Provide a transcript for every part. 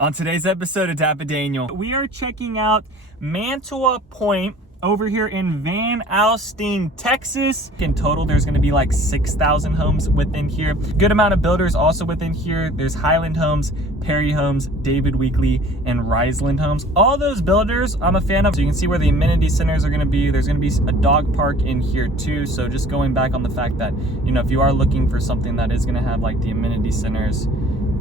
On today's episode of DAPA.DANIEL, we are checking out Mantua Point over here in Van Alstyne, Texas. In total, there's gonna be like 6,000 homes within here. Good amount of builders also within here. There's Highland Homes, Perry Homes, David Weekley, and Riseland Homes. All those builders I'm a fan of. So you can see where the amenity centers are gonna be. There's gonna be a dog park in here too. So just going back on the fact that, you know, if you are looking for something that is gonna have like the amenity centers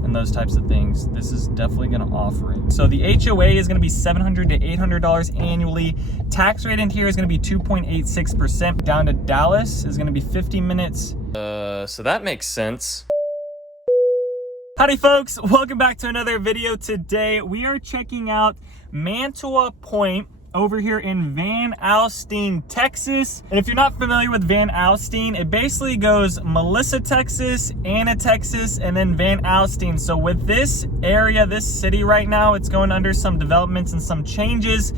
and those types of things, this is definitely going to offer it. So the HOA is going to be $700 to $800 annually. Tax rate in here is going to be 2.86%. Down to Dallas is going to be 50 minutes. So that makes sense. Howdy folks, welcome back to another video. Today we are checking out Mantua Point over here in Van Alstyne, Texas. And if you're not familiar with Van Alstyne, it basically goes Melissa, Texas, Anna, Texas, and then Van Alstyne. So with this area, this city right now, it's going under some developments and some changes.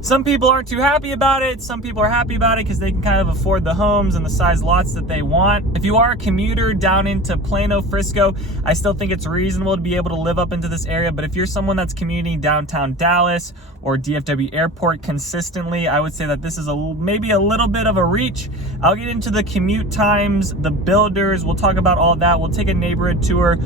Some people aren't too happy about it. Some people are happy about it because they can kind of afford the homes and the size lots that they want. If you are a commuter down into Plano, Frisco, I still think it's reasonable to be able to live up into this area. But if you're someone that's commuting downtown Dallas or DFW Airport consistently, I would say that this is maybe a little bit of a reach. I'll get into the commute times, the builders. We'll talk about all that. We'll take a neighborhood tour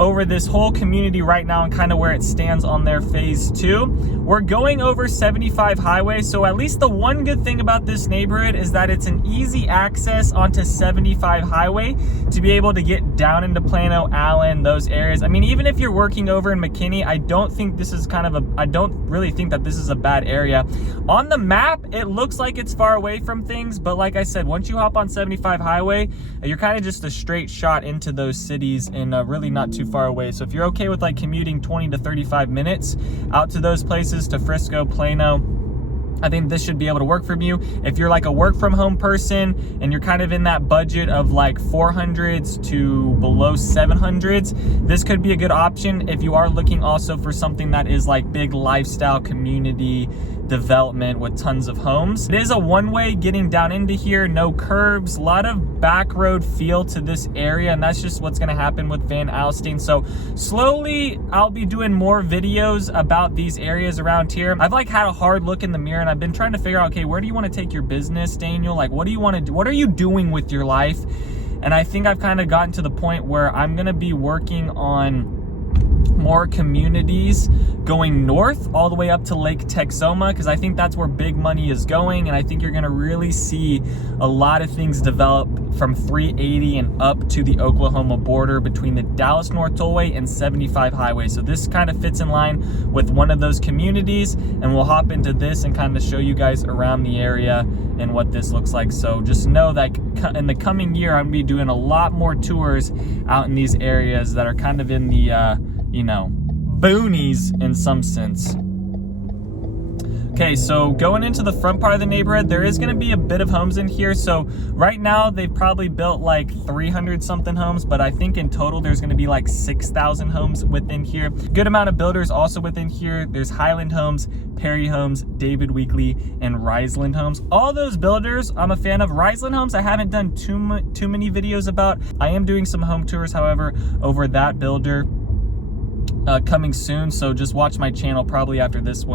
over this whole community right now and kind of where it stands on their phase 2. We're going over 75 highway, so at least the one good thing about this neighborhood is that it's an easy access onto 75 highway to be able to get down into Plano, Allen, those areas. I mean, even if you're working over in McKinney, I don't really think that this is a bad area. On the map, it looks like it's far away from things, but like I said, once you hop on 75 highway, you're kind of just a straight shot into those cities and really not too far away. So if you're okay with like commuting 20 to 35 minutes out to those places, to Frisco, Plano, I think this should be able to work for you. If you're like a work from home person and you're kind of in that budget of like 400s to below 700s, this could be a good option. If you are looking also for something that is like big lifestyle community development with tons of homes. It is a one-way getting down into here, no curbs, a lot of back road feel to this area, and that's just what's going to happen with Van Alstyne. So slowly I'll be doing more videos about these areas around here. I've like had a hard look in the mirror and I've been trying to figure out, okay, where do you want to take your business, Daniel? Like, what do you want to do? What are you doing with your life? And I think I've kind of gotten to the point where I'm going to be working on more communities going north all the way up to Lake Texoma, because I think that's where big money is going, and I think you're going to really see a lot of things develop from 380 and up to the Oklahoma border between the Dallas North Tollway and 75 highway. So this kind of fits in line with one of those communities, and we'll hop into this and kind of show you guys around the area and what this looks like. So just know that in the coming year, I'm going to be doing a lot more tours out in these areas that are kind of in the you know, boonies in some sense. Okay, so going into the front part of the neighborhood, there is going to be a bit of homes in here. So right now they've probably built like 300 something homes, but I think in total there's going to be like 6,000 homes within here. Good amount of builders also within here. There's Highland Homes, Perry Homes, David Weekley, and Riseland Homes. All those builders I'm a fan of. Riseland Homes I haven't done too many videos about. I am doing some home tours, however, over that builder coming soon, so just watch my channel probably after this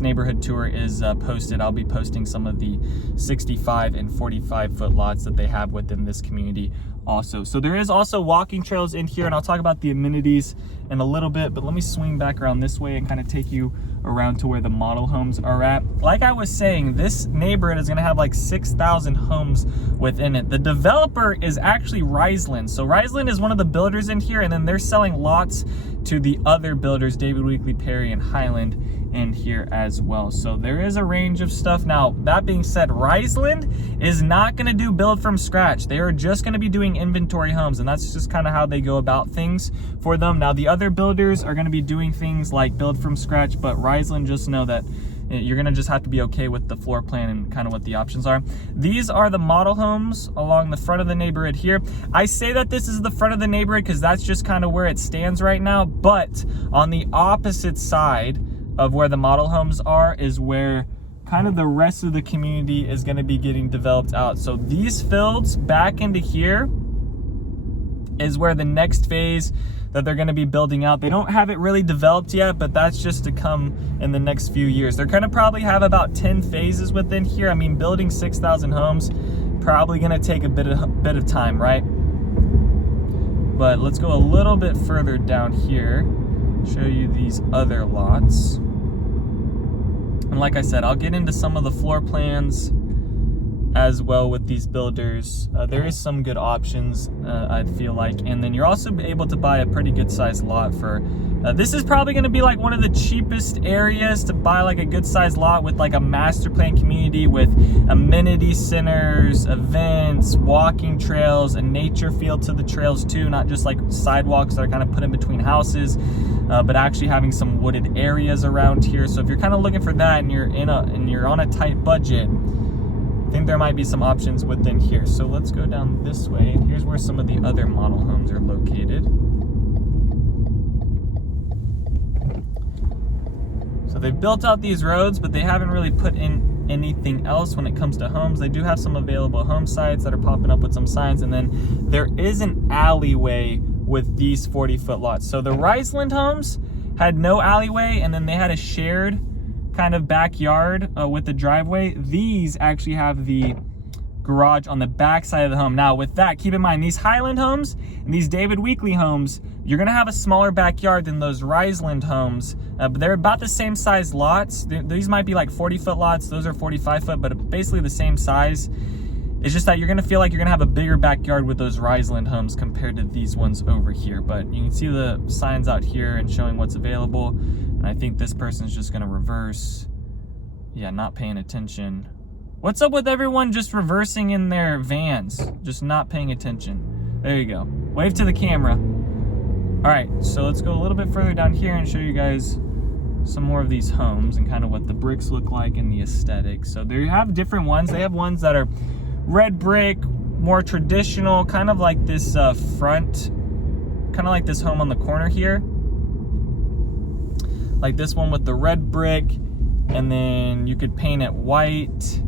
neighborhood tour is posted. I'll be posting some of the 65 and 45 foot lots that they have within this community also. So there is also walking trails in here, and I'll talk about the amenities in a little bit, but let me swing back around this way and kind of take you around to where the model homes are at. Like I was saying, this neighborhood is going to have like 6,000 homes within it. The developer is actually Riseland. So Riseland is one of the builders in here, and then they're selling lots to the other builders, David Weekley, Perry, and Highland in here as well. So there is a range of stuff. Now, that being said, Riseland is not going to do build from scratch. They are just going to be doing inventory homes, and that's just kind of how they go about things for them. Now, the other builders are going to be doing things like build from scratch, but Riseland, just know that you're going to just have to be okay with the floor plan and kind of what the options are. These are the model homes along the front of the neighborhood here. I say that this is the front of the neighborhood because that's just kind of where it stands right now, but on the opposite side of where the model homes are is where kind of the rest of the community is going to be getting developed out. So these fields back into here is where the next phase, that they're going to be building out. They don't have it really developed yet, but that's just to come in the next few years. They're going to probably have about 10 phases within here. I mean, building 6,000 homes, probably going to take a bit of time, right? But let's go a little bit further down here, show you these other lots. And like I said, I'll get into some of the floor plans as well with these builders. There is some good options, I feel like. And then you're also able to buy a pretty good sized lot for, this is probably gonna be like one of the cheapest areas to buy like a good sized lot with like a master plan community with amenity centers, events, walking trails, a nature feel to the trails too, not just like sidewalks that are kind of put in between houses, but actually having some wooded areas around here. So if you're kind of looking for that and you're on a tight budget, I think there might be some options within here. So let's go down this way. Here's where some of the other model homes are located. So they've built out these roads, but they haven't really put in anything else when it comes to homes. They do have some available home sites that are popping up with some signs, and then there is an alleyway with these 40-foot lots. So the Riceland homes had no alleyway, and then they had a shared kind of backyard with the driveway. These actually have the garage on the back side of the home. Now with that, keep in mind, these Highland homes and these David Weekley homes, you're gonna have a smaller backyard than those Riceland homes, but they're about the same size lots. These might be like 40-foot lots, those are 45-foot, but basically the same size. It's just that you're gonna feel like you're gonna have a bigger backyard with those Riceland homes compared to these ones over here. But you can see the signs out here and showing what's available. And I think this person's just gonna reverse. Yeah, not paying attention. What's up with everyone just reversing in their vans? Just not paying attention. There you go. Wave to the camera. All right, so let's go a little bit further down here and show you guys some more of these homes and kind of what the bricks look like and the aesthetic. So they have different ones. They have ones that are red brick, more traditional, kind of like this front, kind of like this home on the corner here. Like this one with the red brick, and then you could paint it white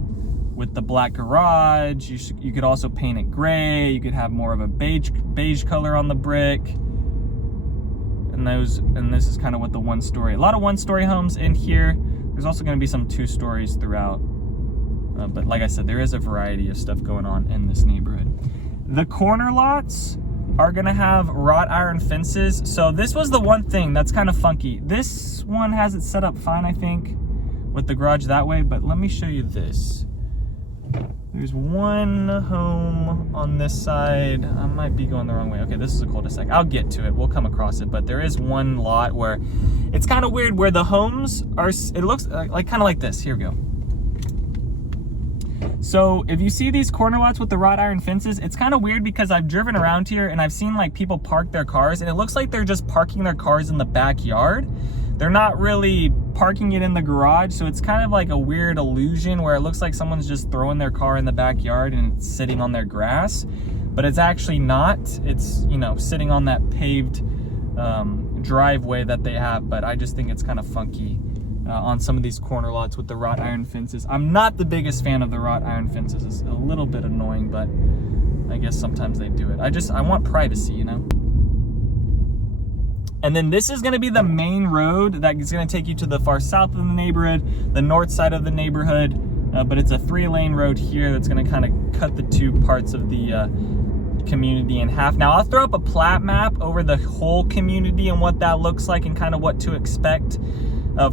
with the black garage. You could also paint it gray. You could have more of a beige color on the brick. And this is kind of what the one-story, a lot of one-story homes in here. There's also going to be some 2 stories throughout. But like I said, there is a variety of stuff going on in this neighborhood. The corner lots are gonna have wrought iron fences. So this was the one thing that's kind of funky. This one has it set up fine, I think, with the garage that way, but let me show you this. There's one home on this side. I might be going the wrong way. Okay, this is a cul-de-sac. I'll get to it, we'll come across it, but there is one lot where it's kind of weird where the homes are, it looks like kind of like this. Here we go. So if you see these corner lots with the wrought iron fences, it's kind of weird because I've driven around here and I've seen like people park their cars and it looks like they're just parking their cars in the backyard. They're not really parking it in the garage. So it's kind of like a weird illusion where it looks like someone's just throwing their car in the backyard and it's sitting on their grass, but it's actually not. It's, you know, sitting on that paved driveway that they have, but I just think it's kind of funky. On some of these corner lots with the wrought iron fences. I'm not the biggest fan of the wrought iron fences. It's a little bit annoying, but I guess sometimes they do it. I want privacy, you know? And then this is gonna be the main road that is gonna take you to the far south of the neighborhood, the north side of the neighborhood, but it's a 3-lane road here that's gonna kind of cut the 2 parts of the community in half. Now I'll throw up a plat map over the whole community and what that looks like and kind of what to expect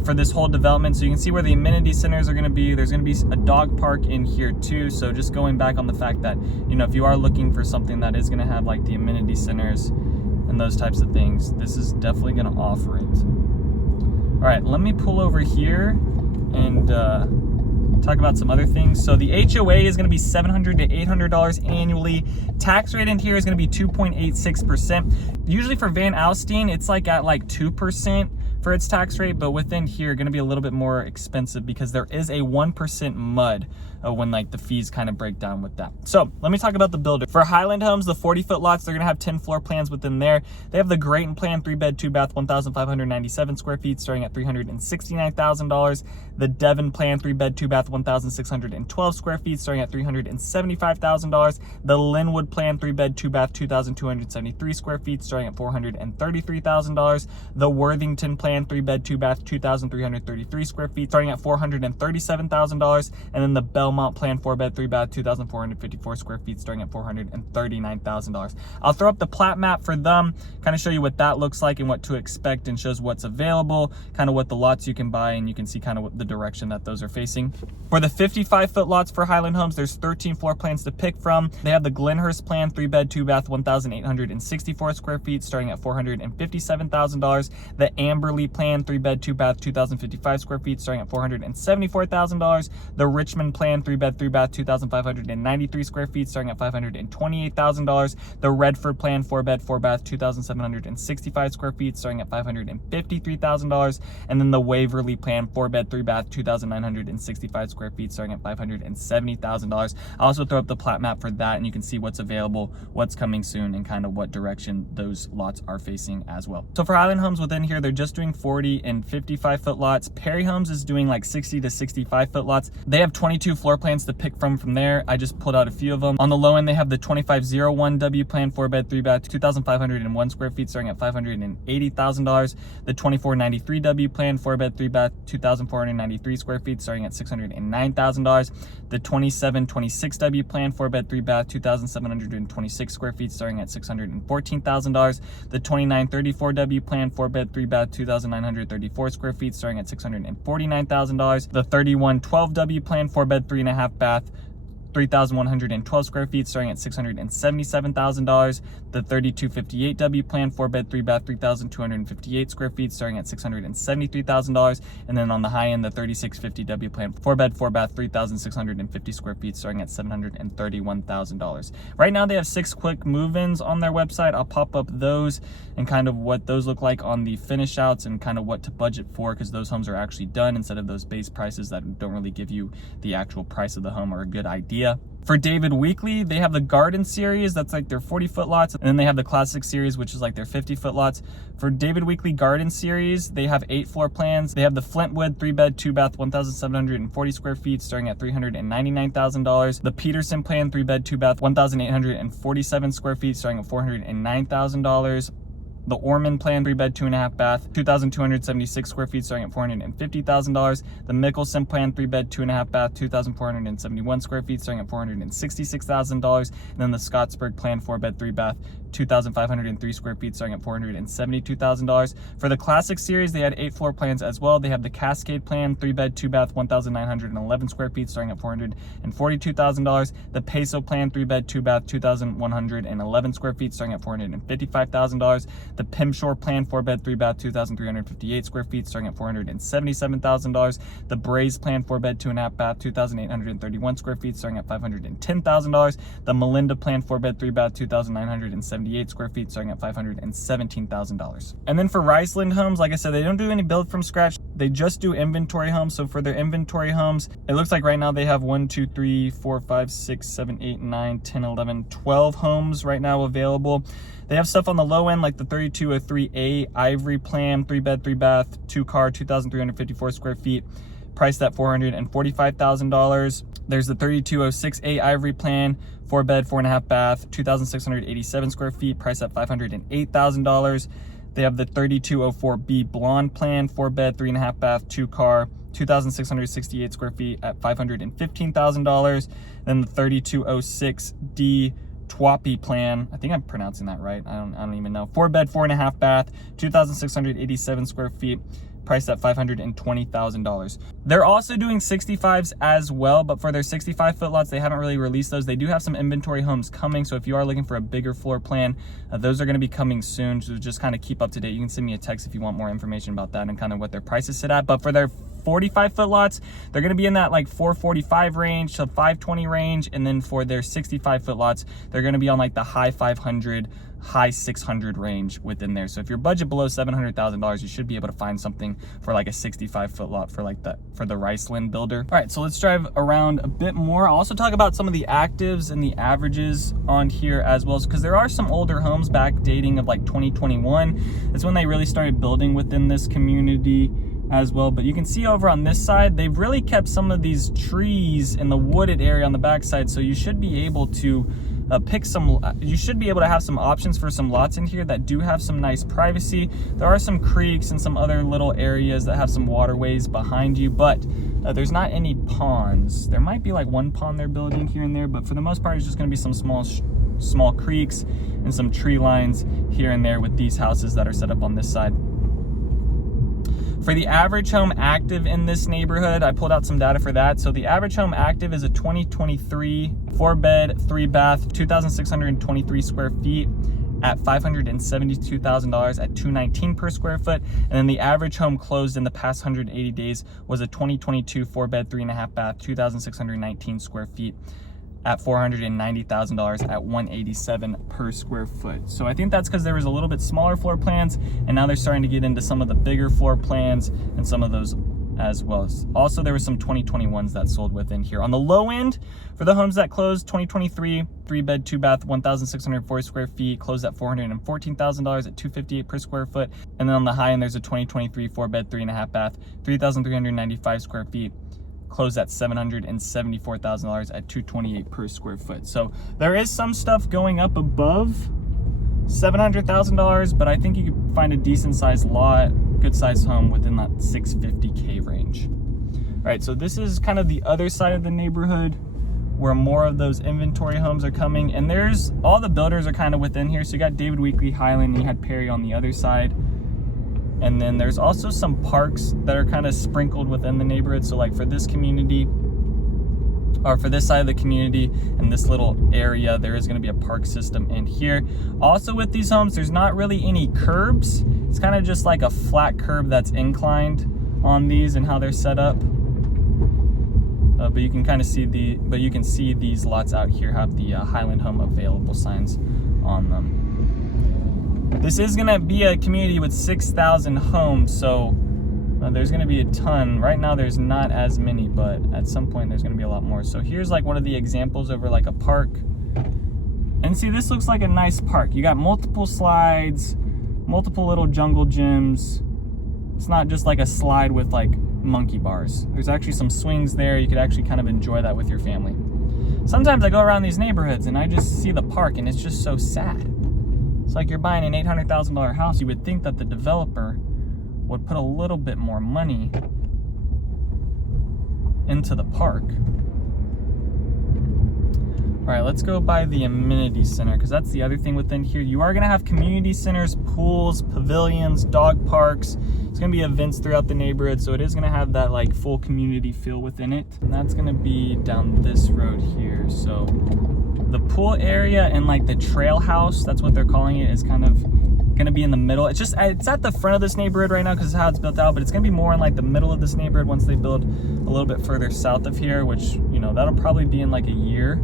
for this whole development. So you can see where the amenity centers are going to be. There's going to be a dog park in here too. So just going back on the fact that, you know, if you are looking for something that is going to have like the amenity centers and those types of things, this is definitely going to offer it. All right, let me pull over here and talk about some other things. So the HOA is going to be $700 to $800 annually. Tax rate in here is going to be 2.86%. Usually for Van Alstyne, it's like at like 2% for its tax rate, but within here going to be a little bit more expensive because there is a 1% mud when like the fees kind of break down with that. So let me talk about the builder. For Highland Homes, the 40-foot lots, they're gonna have 10 floor plans within there. They have the Grayton plan, 3-bed, 2-bath, 1,597 square feet, starting at $369,000. The Devon plan, 3-bed, 2-bath, 1,612 square feet, starting at $375,000. The Linwood plan, 3-bed, 2-bath, 2,273 square feet, starting at $433,000. The Worthington plan, 3-bed, 2-bath, 2,333 square feet, starting at $437,000. And then the Belmont plan, 4-bed, 3-bath, 2,454 square feet, starting at $439,000. I'll throw up the plat map for them, kind of show you what that looks like and what to expect, and shows what's available, kind of what the lots you can buy, and you can see kind of what the direction that those are facing. For the 55-foot lots for Highland Homes, there's 13 floor plans to pick from. They have the Glenhurst plan, 3-bed, 2-bath, 1,864 square feet, starting at $457,000. The Amberley plan, 3-bed, 2-bath, 2,055 square feet, starting at $474,000. The Richmond plan, 3-bed, 3-bath, 2,593 square feet, starting at $528,000. The Redford plan, 4-bed, 4-bath, 2,765 square feet, starting at $553,000. And then the Waverly plan, 4-bed, 3-bath, 2,965 square feet, starting at $570,000. I'll also throw up the plat map for that, and you can see what's available, what's coming soon, and kind of what direction those lots are facing as well. So for Highland Homes within here, they're just doing 40 and 55-foot lots. Perry Homes is doing like 60 to 65-foot lots. They have 22 floor plans to pick from there. I just pulled out a few of them. On the low end, they have the 2501W plan, 4-bed, 3-bath, 2,501 square feet, starting at $580,000. The 2493W plan, 4-bed, 3-bath, 2,493 square feet, starting at $609,000. The 2726W plan, 4-bed, 3-bath, 2,726 square feet, starting at $614,000. The 2934W plan, 4-bed, 3-bath, 2,934 square feet, starting at $649,000. The 3112W plan, 4-bed, 3.5-bath, 3,112 square feet, starting at $677,000. The 3258W plan, 4-bed, 3-bath, 3,258 square feet, starting at $673,000. And then on the high end, the 3650W plan, 4-bed, 4-bath, 3,650 square feet, starting at $731,000. Right now, they have 6 quick move-ins on their website. I'll pop up those and kind of what those look like on the finish outs and kind of what to budget for, because those homes are actually done instead of those base prices that don't really give you the actual price of the home or a good idea. For David Weekley, they have the Garden Series, that's like their 40-foot lots, and then they have the Classic Series, which is like their 50-foot lots. For David Weekley Garden Series, they have 8 floor plans. They have the Flintwood 3-bed, 2-bath, 1,740 square feet, starting at $399,000. The Peterson plan, 3-bed, 2-bath, 1,847 square feet, starting at $409,000. The Orman plan, 3-bed, 2.5-bath, 2,276 square feet, starting at $450,000. The Mickelson plan, 3-bed, 2.5-bath, 2,471 square feet, starting at $466,000. And then the Scottsburg plan, 4-bed, 3-bath, 2,503 square feet, starting at $472,000. For the Classic Series, they had 8 floor plans as well. They have the Cascade plan, 3-bed, 2-bath, 1,911 square feet, starting at $442,000. The Peso plan, 3-bed, 2-bath, 2,111 square feet, starting at $455,000. The Pimshore plan, 4-bed, 3-bath, 2,358 square feet, starting at $477,000. The Braze plan, 4-bed, 2.5-bath, 2,831 square feet, starting at $510,000. The Melinda plan, 4-bed, 3-bath, 2,978 square feet, starting at $517,000. And then for Riceland Homes, like I said, they don't do any build from scratch. They just do inventory homes. So for their inventory homes, it looks like right now they have 1, 2, 3, 4, 5, 6, 7, 8, 9, 10, 11, 12 homes right now available. They have stuff on the low end like the 3203A Ivory plan, 3-bed, 3-bath, 2-car, 2,354 square feet, priced at $445,000. There's the 3206A Ivory plan, 4-bed, 4.5-bath, 2,687 square feet, priced at $508,000. They have the 3204B Blonde plan, 4-bed, 3.5-bath, 2-car, 2,668 square feet at $515,000. Then the 3206D Twapi plan, I think I'm pronouncing that right, I don't even know, 4-bed, 4.5-bath, 2,687 square feet, priced at $520,000. They're also doing 65s as well, but for their 65-foot lots, they haven't really released those. They do have some inventory homes coming, so if you are looking for a bigger floor plan, those are going to be coming soon, so just kind of keep up to date. You can send me a text if you want more information about that and kind of what their prices sit at. But for their 45-foot lots, they're going to be in that like 445 range to 520 range, and then for their 65-foot lots, they're going to be on like the high 500 high 600 range within there. So if your budget below $700,000, you should be able to find something for like a 65-foot lot for like for the Riceland builder. All right, so let's drive around a bit more. I'll also talk about some of the actives and the averages on here as well, because there are some older homes back dating of like 2021. That's when they really started building within this community as well. But you can see over on this side, they've really kept some of these trees in the wooded area on the backside, so you should be able to you should be able to have some options for some lots in here that do have some nice privacy. There are some creeks and some other little areas that have some waterways behind you, but there's not any ponds. There might be like one pond they're building here and there, but for the most part, it's just gonna be some small creeks and some tree lines here and there with these houses that are set up on this side. For the average home active in this neighborhood, I pulled out some data for that. So the average home active is a 2023 4-bed, 3-bath, 2,623 square feet at $572,000 at $219 per square foot. And then the average home closed in the past 180 days was a 2022 4-bed, 3.5-bath, 2,619 square feet at $490,000 at $187 per square foot. So I think that's because there was a little bit smaller floor plans, and now they're starting to get into some of the bigger floor plans and some of those as well. Also, there were some 2021s that sold within here. On the low end, for the homes that closed, 2023, 3-bed, 2-bath, 1,640 square feet, closed at $414,000 at $258 per square foot. And then on the high end, there's a 2023 4-bed, 3.5-bath, 3,395 square feet, closed at $774,000 at $228 per square foot. So there is some stuff going up above $700,000, but I think you could find a decent sized lot, good sized home within that $650K range. All right, so this is kind of the other side of the neighborhood where more of those inventory homes are coming, and there's all the builders are kind of within here. So you got David Weekley, Highland, and you had Perry on the other side. And then there's also some parks that are kind of sprinkled within the neighborhood. So like for this community, or for this side of the community and this little area, there is going to be a park system in here. Also with these homes, there's not really any curbs. It's kind of just like a flat curb that's inclined on these and how they're set up. But you can kind of see these lots out here have the Highland Home Available signs on them. This is going to be a community with 6,000 homes, so there's going to be a ton. Right now there's not as many, but at some point there's going to be a lot more. So here's like one of the examples over like a park. And see, this looks like a nice park. You got multiple slides, multiple little jungle gyms. It's not just like a slide with like monkey bars. There's actually some swings there. You could actually kind of enjoy that with your family. Sometimes I go around these neighborhoods and I just see the park and it's just so sad. It's like you're buying an $800,000 house. You would think that the developer would put a little bit more money into the park. All right, let's go by the amenity center, because that's the other thing within here. You are going to have community centers, pools, pavilions, dog parks. It's going to be events throughout the neighborhood, so it is going to have that like full community feel within it. And that's going to be down this road here. So the pool area and like the trail house, that's what they're calling it, is kind of going to be in the middle. It's at the front of this neighborhood right now because of how it's built out, but it's going to be more in like the middle of this neighborhood once they build a little bit further south of here, which, you know, that'll probably be in like a year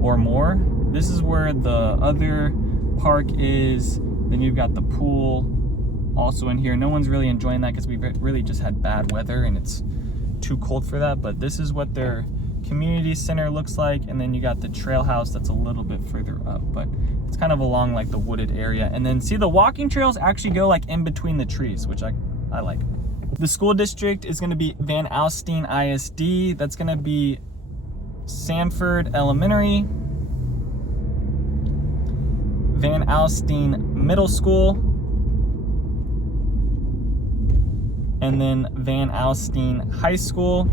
or more. This is where the other park is. Then you've got the pool also in here. No one's really enjoying that because we've really just had bad weather and it's too cold for that, but this is what their community center looks like. And then you got the trail house that's a little bit further up, but it's kind of along like the wooded area. And then see, the walking trails actually go like in between the trees, which I like. The school district is going to be Van Alstyne ISD. That's going to be Sanford Elementary, Van Alstyne Middle School, and then Van Alstyne High School.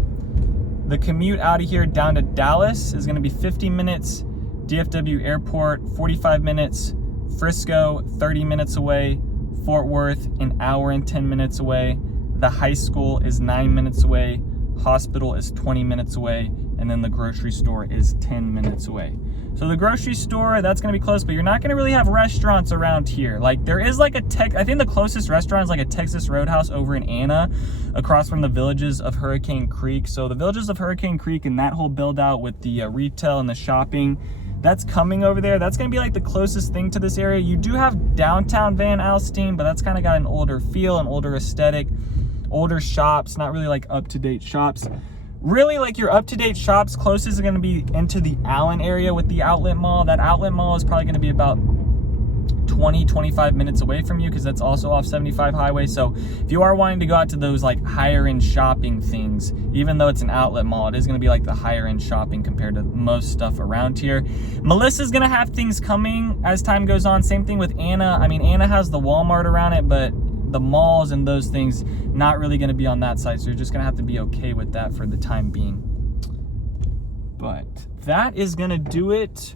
The commute out of here down to Dallas is going to be 50 minutes. DFW Airport, 45 minutes. Frisco, 30 minutes away. Fort Worth, an hour and 10 minutes away. The high school is 9 minutes away. Hospital is 20 minutes away. And then the grocery store is 10 minutes away. So the grocery store, that's going to be close, but you're not going to really have restaurants around here. Like there is like I think the closest restaurant is like a Texas Roadhouse over in Anna, across from the villages of Hurricane Creek. So the villages of Hurricane Creek and that whole build out with the retail and the shopping, that's coming over there. That's gonna be like the closest thing to this area. You do have downtown Van Alstyne, but that's kind of got an older feel, an older aesthetic, older shops, not really like up-to-date shops. Really, like your up-to-date shops closest is gonna be into the Allen area with the outlet mall. That outlet mall is probably gonna be about 20-25 minutes away from you, because that's also off 75 highway. So if you are wanting to go out to those like higher end shopping things, even though it's an outlet mall, it is going to be like the higher end shopping compared to most stuff around here. Melissa's going to have things coming as time goes on. Same thing with Anna. I mean, Anna has the Walmart around it, but the malls and those things not really going to be on that side. So you're just going to have to be okay with that for the time being. But that is going to do it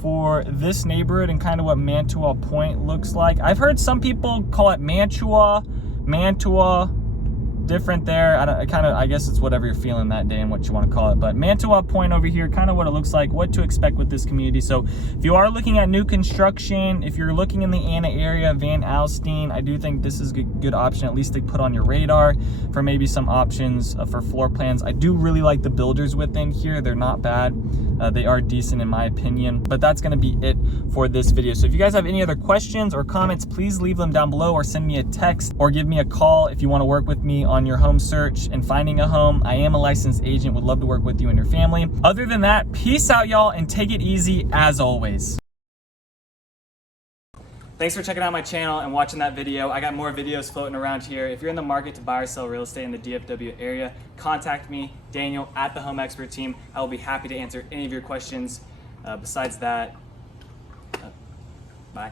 for this neighborhood and kind of what Mantua Point looks like. I've heard some people call it Mantua, different there. I guess it's whatever you're feeling that day and what you want to call it. But Mantua Point over here, kind of what it looks like, what to expect with this community. So if you are looking at new construction, if you're looking in the Anna area, Van Alstyne, I do think this is a good option, at least to put on your radar for maybe some options for floor plans. I do really like the builders within here. They're not bad. They are decent in my opinion. But that's going to be it for this video. So if you guys have any other questions or comments, please leave them down below or send me a text or give me a call if you want to work with me on your home search and finding a home. I am a licensed agent, would love to work with you and your family. Other than that, peace out, y'all, and take it easy as always. Thanks for checking out my channel and watching that video. I got more videos floating around here. If you're in the market to buy or sell real estate in the DFW area, contact me, Daniel, at the Home Expert Team. I will be happy to answer any of your questions. Besides that, bye.